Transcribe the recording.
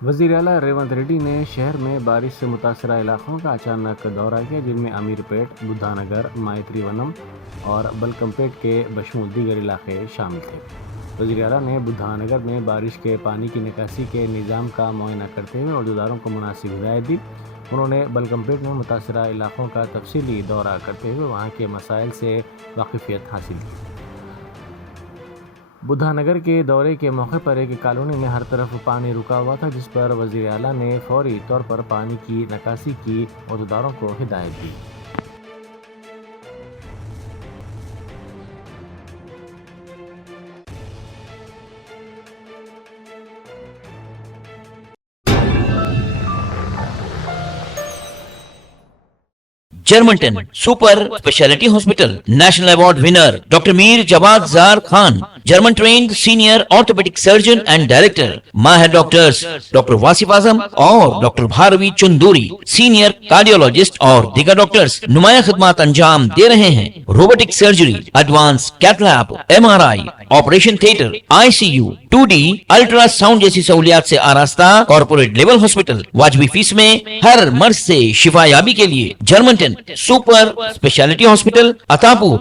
وزیر اعلیٰ ریونت ریڈی نے شہر میں بارش سے متاثرہ علاقوں کا اچانک دورہ کیا، جن میں امیر پیٹ، بدھا نگر، مائتری ونم اور بلکم پیٹ کے بشمول دیگر علاقے شامل تھے۔ وزیر اعلیٰ نے بدھا نگر میں بارش کے پانی کی نکاسی کے نظام کا معائنہ کرتے ہوئے عہدیداروں کو مناسب ہدایت دی۔ انہوں نے بلکم پیٹ میں متاثرہ علاقوں کا تفصیلی دورہ کرتے ہوئے وہاں کے مسائل سے واقفیت حاصل کی۔ بدھا نگر کے دورے کے موقع پر ایک کالونی میں ہر طرف پانی رکا ہوا تھا، جس پر وزیر اعلیٰ نے فوری طور پر پانی کی نکاسی کی عہدیداروں کو ہدایت دی۔ Germanten super speciality hospital national award winner doctor Mir Jawad Zar Khan, German trained senior orthopaedic surgeon and director, ماہر ڈاکٹرز ڈاکٹر واصف اعظم اور doctor Bharavi Chanduri, senior cardiologist اور دیگر ڈاکٹرز نمایاں خدمات انجام دے رہے ہیں۔ Robotic surgery, advance cath lab, MRI، operation theatre, ICU، 2D ultra sound جیسی سہولیات سے آراستہ کارپوریٹ لیول ہاسپٹل، واجبی فیس میں ہر مرض سے شفا یابی کے لیے جرمنٹن سپر اسپیشلٹی ہاسپٹل، عطاپور،